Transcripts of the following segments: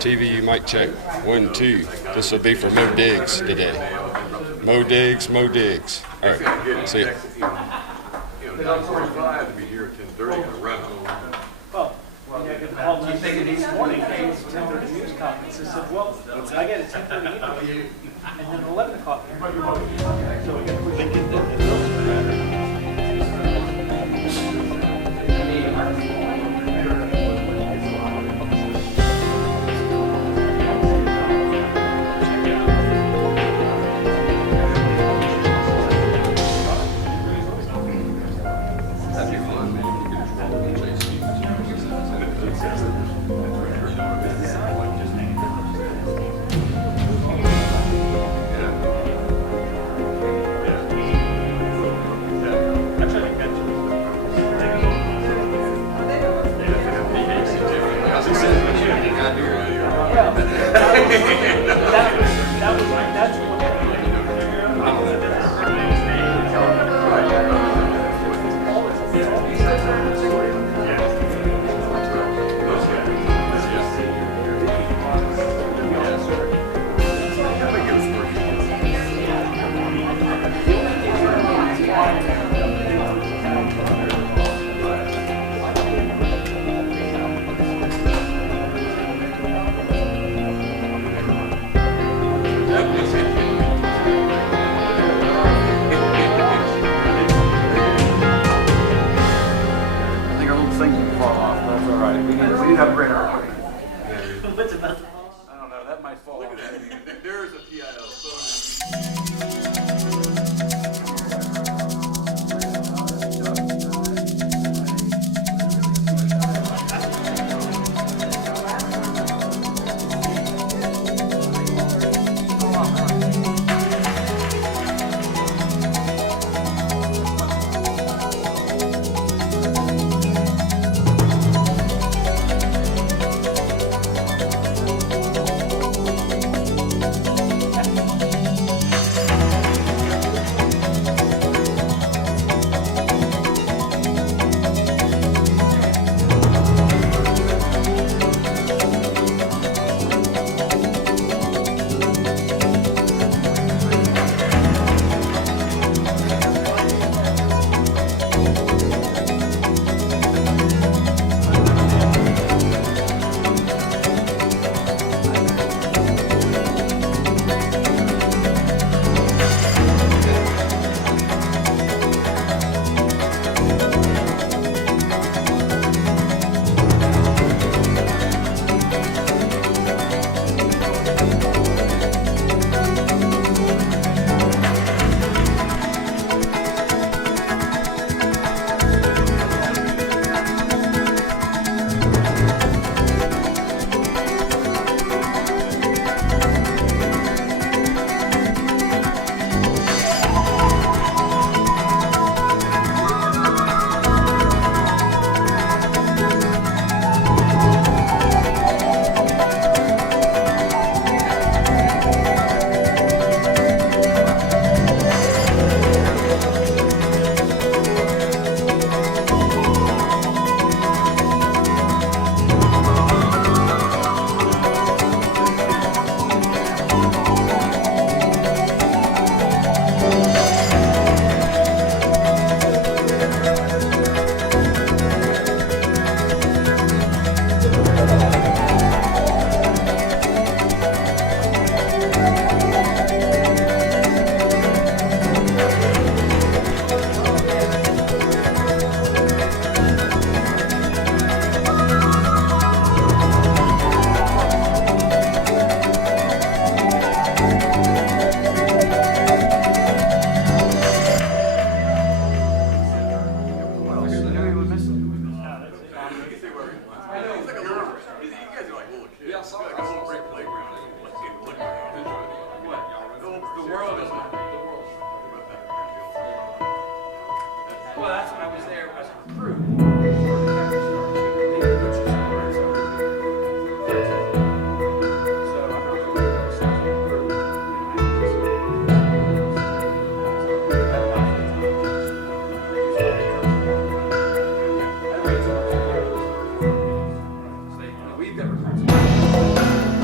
TV mic check. 1, 2. This will be for Mo Diggs today. Mo Diggs, Mo Diggs. All right. See ya. 9:45 to be here at 10:30 on a rental. Well, he's thinking this morning, hey, it's 10:30 news conference. I said, well, I get a 10:30 interview, and then 11 o'clock. So we got to push it. There's a PIL. Well, that's when I was there as a recruit. We've got recruits.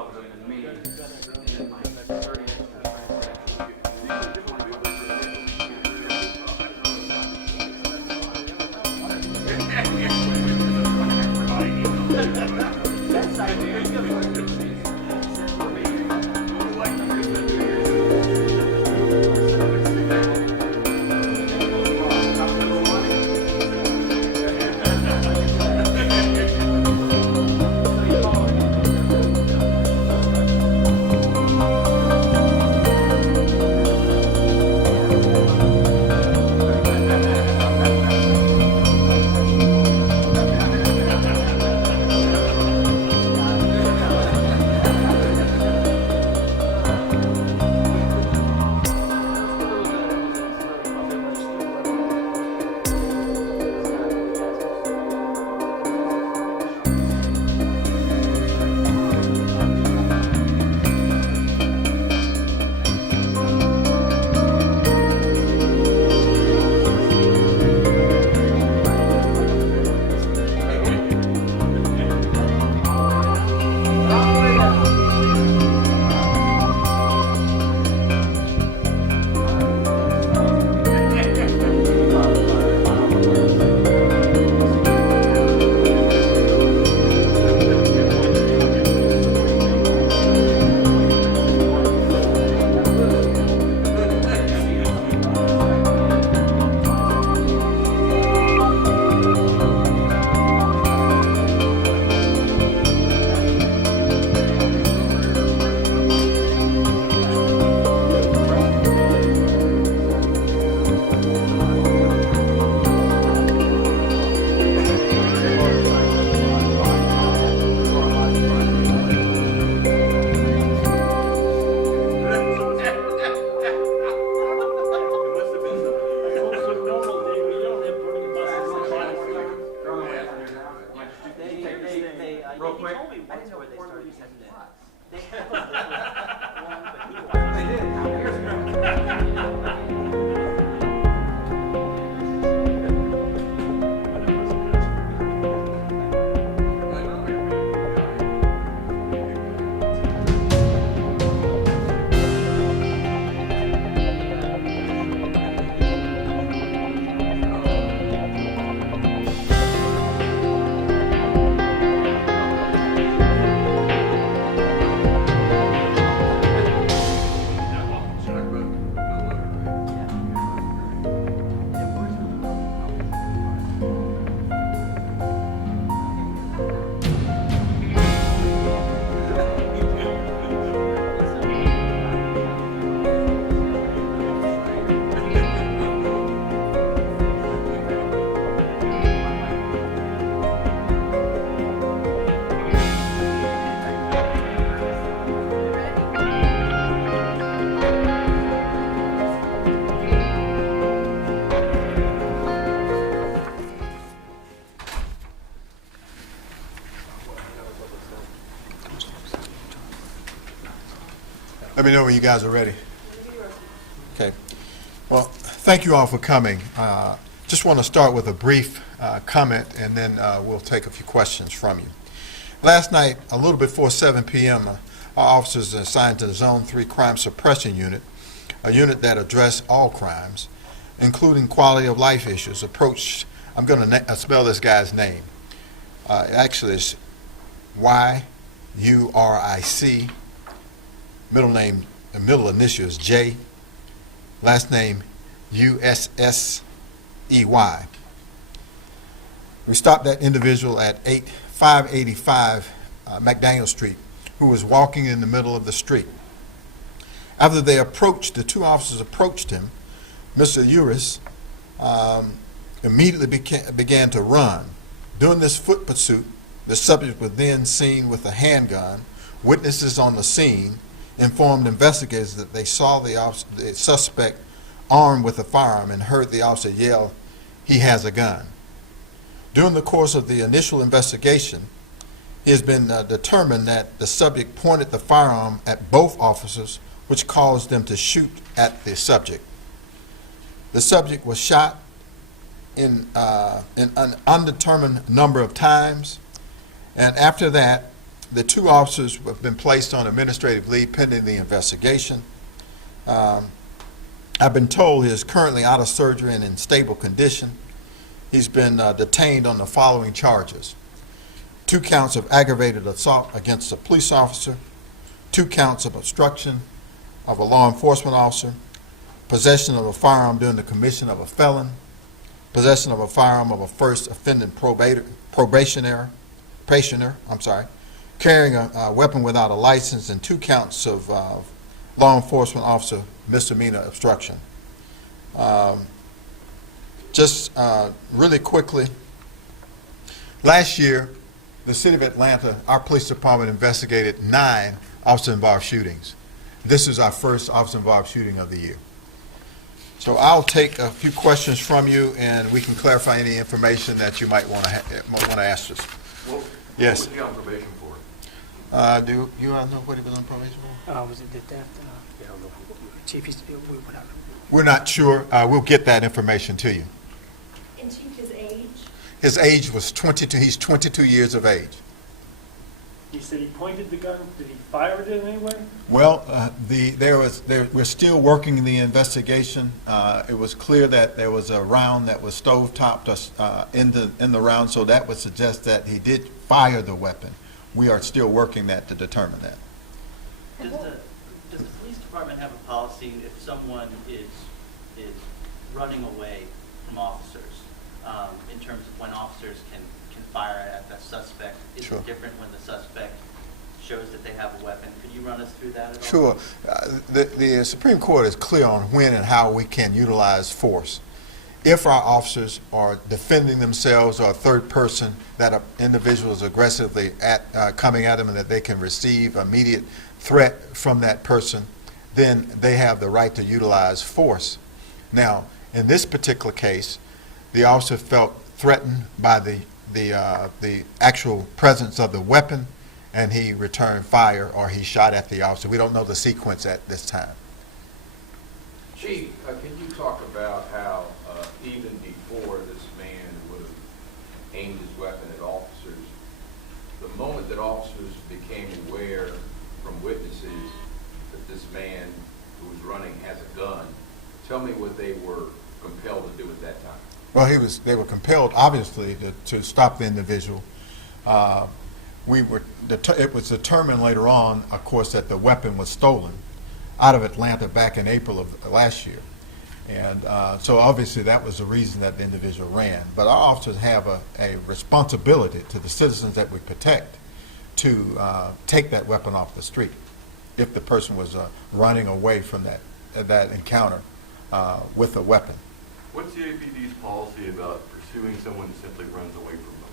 of them than me. And then my 30th real quick. I didn't know where they started using that. Let me know when you guys are ready. Okay. Well, thank you all for coming. Just want to start with a brief comment, and then we'll take a few questions from you. Last night, a little before 7 p.m., our officers assigned to the Zone 3 Crime Suppression Unit, a unit that addressed all crimes, including quality of life issues, approached, I'm going to spell this guy's name. Actually, it's Y-U-R-I-C, middle initial is J, last name U-S-S-E-Y. We stopped that individual at 585 McDaniel Street, who was walking in the middle of the street. After they approached, the two officers approached him, Mr. Uris immediately began to run. During this foot pursuit, the subject was then seen with a handgun. Witnesses on the scene informed investigators that they saw the suspect armed with a firearm and heard the officer yell, "He has a gun." During the course of the initial investigation, it has been determined that the subject pointed the firearm at both officers, which caused them to shoot at the subject. The subject was shot in an undetermined number of times, and after that, the two officers have been placed on administrative leave pending the investigation. I've been told he is currently out of surgery and in stable condition. He's been detained on the following charges: 2 counts of aggravated assault against a police officer, 2 counts of obstruction of a law enforcement officer, possession of a firearm during the commission of a felon, possession of a firearm of a first offending probationer, carrying a weapon without a license, and 2 counts of law enforcement officer misdemeanor obstruction. Really quickly, last year, the city of Atlanta, our police department investigated 9 officer-involved shootings. This is our first officer-involved shooting of the year. So I'll take a few questions from you, and we can clarify any information that you might want to ask us. What Yes. was he on probation for? Do you know what he was on probation for? Was it the theft? Yeah, I don't know. Chief, whatever. We're not sure. We'll get that information to you. And Chief, his age? His age was 22. He's 22 years of age. He said he pointed the gun. Did he fire it in any way? Well, we're still working the investigation. It was clear that there was a round that was stove-topped in the round, so that would suggest that he did fire the weapon. We are still working that to determine that. Does the police department have a policy if someone is running away from officers, in terms of when officers can fire at the suspect? Is Sure. it different when the suspect shows that they have a weapon? Could you run us through that at all? Sure. The Supreme Court is clear on when and how we can utilize force. If our officers are defending themselves or a third person, that an individual is aggressively coming at them and that they can receive immediate threat from that person, then they have the right to utilize force. Now, in this particular case, the officer felt threatened by the actual presence of the weapon, and he returned fire, or he shot at the officer. We don't know the sequence at this time. Chief, can you talk about how even before this man would have aimed his weapon at officers, the moment that officers became aware from witnesses that this man who was running has a gun, tell me what they were compelled to do at that time? Well, they were compelled, obviously, to stop the individual. It was determined later on, of course, that the weapon was stolen out of Atlanta back in April of last year. And so obviously that was the reason that the individual ran. But our officers have a responsibility to the citizens that we protect to take that weapon off the street if the person was running away from that encounter with a weapon. What's the APD's policy about pursuing someone who simply runs away from them?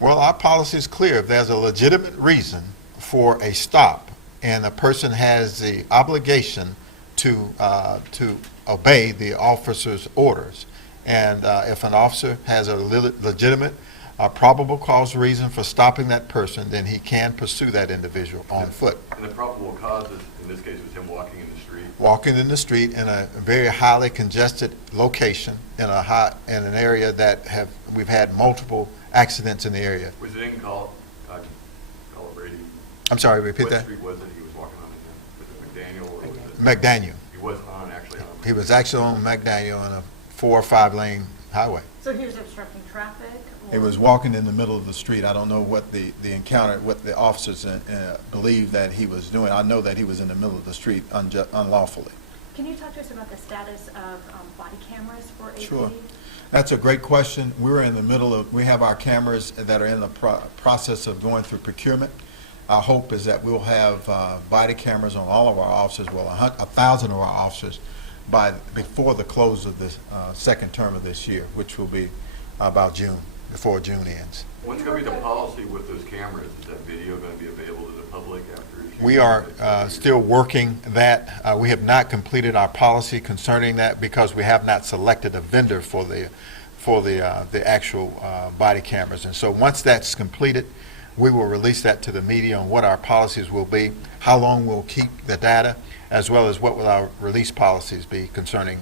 Well, our policy is clear. If there's a legitimate reason for a stop and a person has the obligation to obey the officer's orders, and if an officer has a legitimate probable cause reason for stopping that person, then he can pursue that individual on foot. And the probable cause is, in this case, was him walking in the street. Walking in the street in a very highly congested location in an area that we've had multiple accidents in the area. Was it in Call Brady? I'm sorry, repeat What that. street was it he was walking on again? Was it McDaniel or was it? McDaniel. He was actually on. He was actually on McDaniel on a 4 or 5 lane highway. So he was obstructing traffic? He was walking in the middle of the street. I don't know what the encounter, what the officers believed that he was doing. I know that he was in the middle of the street unlawfully. Can you talk to us about the status of body cameras for APD? Sure. That's a great question. We have our cameras that are in the process of going through procurement. Our hope is that we'll have body cameras on all of our officers, 1,000 of our officers, before the close of the second term of this year, which will be about June, before June ends. What's going to be the policy with those cameras? Is that video going to be available to the public after? We are still working that. We have not completed our policy concerning that because we have not selected a vendor for the actual body cameras. And so once that's completed, we will release that to the media on what our policies will be, how long we'll keep the data, as well as what will our release policies be concerning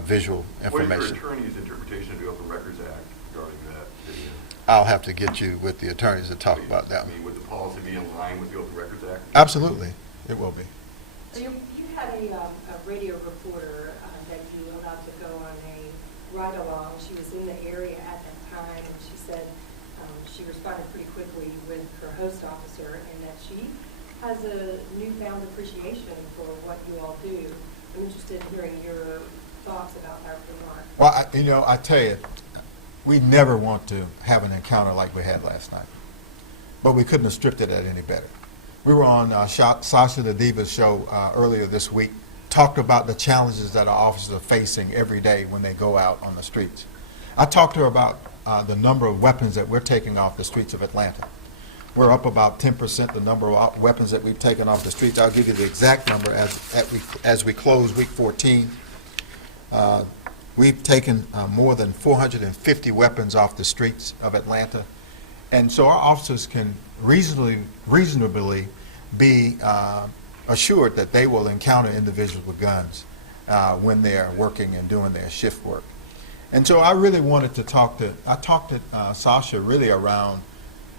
visual information. What is your attorney's interpretation of the Open Records Act regarding that video? I'll have to get you with the attorneys to talk about that I one. mean, would the policy be in line with the Open Records Act? Absolutely, it will be. So you had a radio reporter that you allowed to go on a ride-along. She was in the area at that time, and she said she responded pretty quickly with her host officer, and that she has a newfound appreciation for what you all do. I'm interested in hearing your thoughts about that remark. Well, I tell you, we never want to have an encounter like we had last night, but we couldn't have stripped it at any better. We were on Sasha the Diva's show earlier this week, talked about the challenges that our officers are facing every day when they go out on the streets. I talked to her about the number of weapons that we're taking off the streets of Atlanta. We're up about 10% the number of weapons that we've taken off the streets. I'll give you the exact number as we close week 14. We've taken more than 450 weapons off the streets of Atlanta. And so our officers can reasonably be assured that they will encounter individuals with guns when they're working and doing their shift work. And so I really wanted to talk to Sasha really around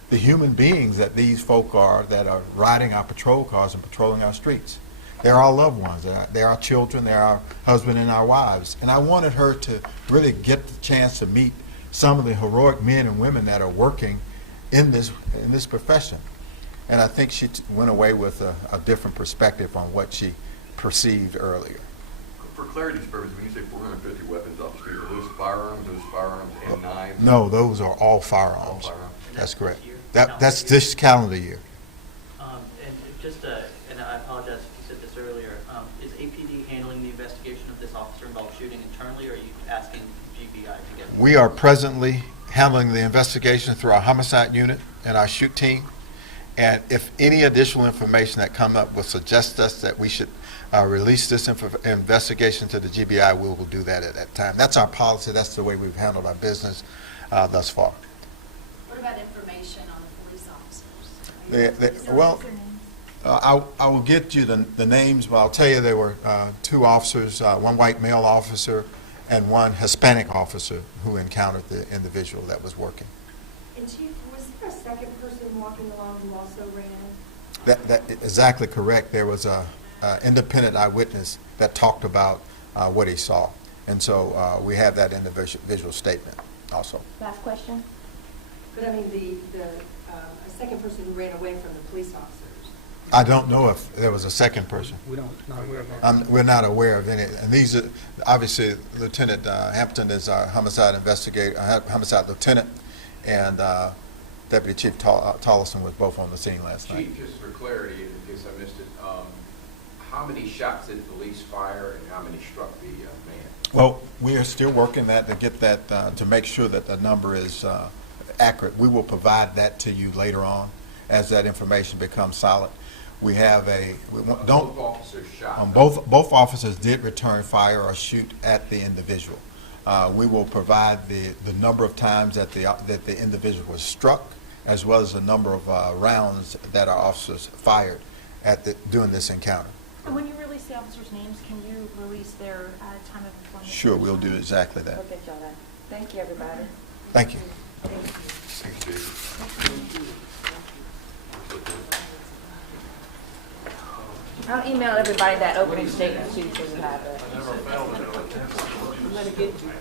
the human beings that these folk are that are riding our patrol cars and patrolling our streets. They're our loved ones. They're our children. They're our husband and our wives. And I wanted her to really get the chance to meet some of the heroic men and women that are working in this profession. And I think she went away with a different perspective on what she perceived earlier. For clarity's purposes, when you say 450 weapons off the street, are those firearms and knives? No, those are all firearms. All firearms. And That's this correct. year? That's this calendar year. And just, and I apologize if you said this earlier, is APD handling the investigation of this officer-involved shooting internally, or are you asking GBI to get? We are presently handling the investigation through our homicide unit and our shoot team. And if any additional information that come up will suggest us that we should release this investigation to the GBI, we will do that at that time. That's our policy. That's the way we've handled our business thus far. What about information on the police officers? Well, I will get you the names, but I'll tell you there were two officers, one white male officer and one Hispanic officer who encountered the individual that was working. And Chief, was there a second person walking along who also ran? That exactly correct. There was a independent eyewitness that talked about what he saw, and so we have that in the visual statement also. Last question. But I mean, a second person who ran away from the police officers. I don't know if there was a second person. We don't, not aware of that. We're not aware of any, and these are obviously Lieutenant Hampton is our homicide investigator, homicide lieutenant, and Deputy Chief Tollison was both on the scene last night. Chief, just for clarity, in case I missed it, how many shots did police fire and how many struck the man? Well, we are still working that to get that to make sure that the number is accurate. We will provide that to you later on as that information becomes solid. We have Both officers shot. both officers did return fire or shoot at the individual. We will provide the number of times that the individual was struck, as well as the number of rounds that our officers fired during this encounter. And when you release the officers' names, can you release their time of employment? Sure, we'll do exactly that. Okay, John. Thank you, everybody. Thank you. Thanks, Chief. I'll email everybody that opening statement too, so you have it. I'm gonna get you.